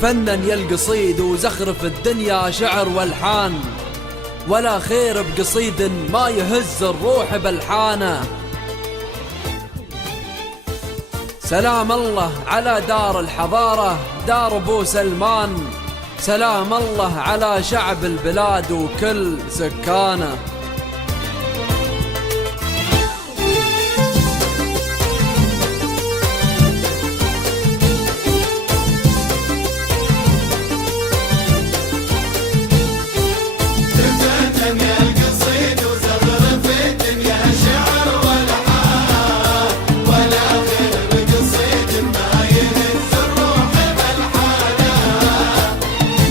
تفنن يا القصيد وزخرف الدنيا شعر والحان، ولا خير بقصيد ما يهز الروح بلحانه. سلام الله على دار الحضارة دار ابو سلمان، سلام الله على شعب البلاد وكل سكانه.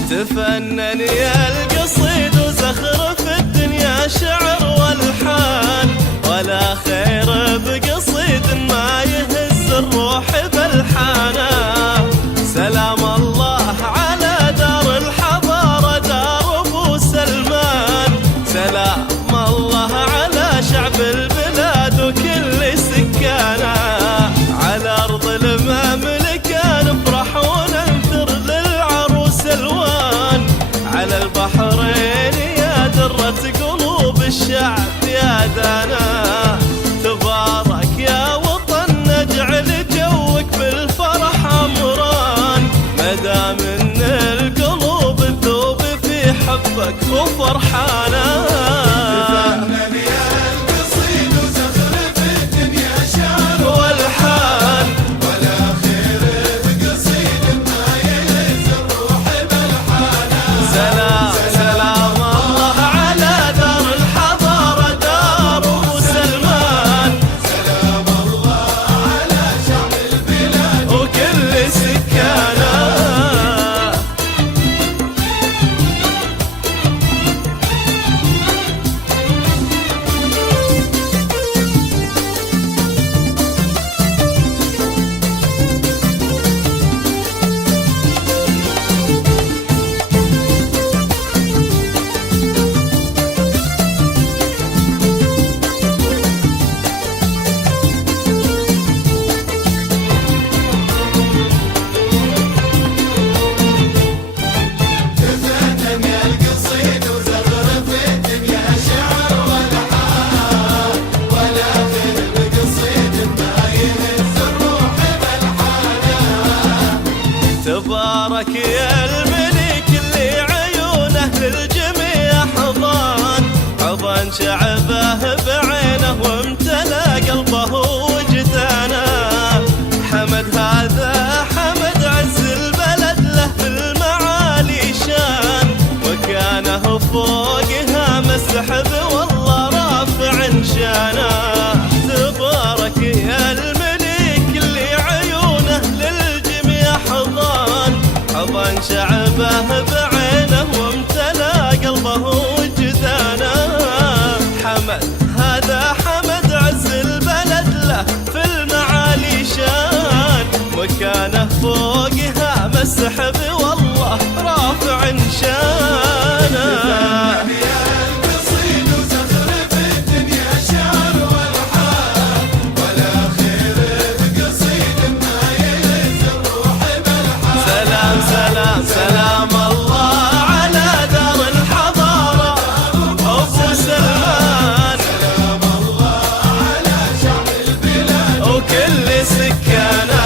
تفنن يا القصيد وزخرف الدنيا شعر والحان، ولا خير بقصيد ما يهز الروح بلحانه. سلام الله على دار الحضارة دار ابو سلمان، سلام الله على شعب البلاد وكل سكانه. على ارض المملكه نفرح وننثر للعروس الوان، على البحرين يا درة قلوب الشعب يا دانا. تبارك يا وطن نجعل جوك بالفرح عمران، مدام ان القلوب تذوب في حبك وفرحانا. تبارك يا الملك اللي عيونه للجميع حضان، حضن شعبه بعينه وامتلى قلبه وجدانه. حمد هذا حمد عز البلد له في المعالي شان، وكانه فوقها مسحب والله رافع شانه. تبارك يا الملك اللي عيونه للجميع حضن، حضن شعبه بعينه وامتلى قلبه وجدانه. حمد هذا حمد عز البلد له في المعالي شان، وكانه فوقها مسحب والله رافع شانه. سلام الله على دار الحضارة أبو سلمان، سلام الله على شعب البلاد وكل سكانه.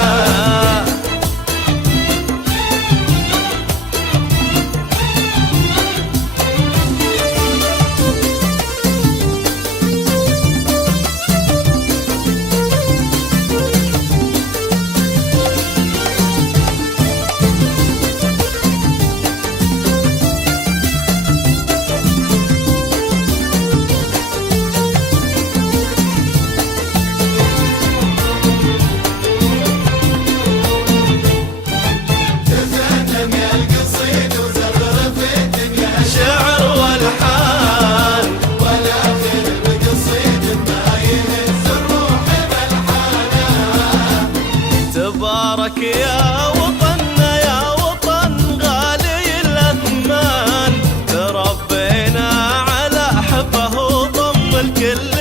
تبارك يا وطننا يا وطن غالي الأثمان، تربينا على حبه وضم الكل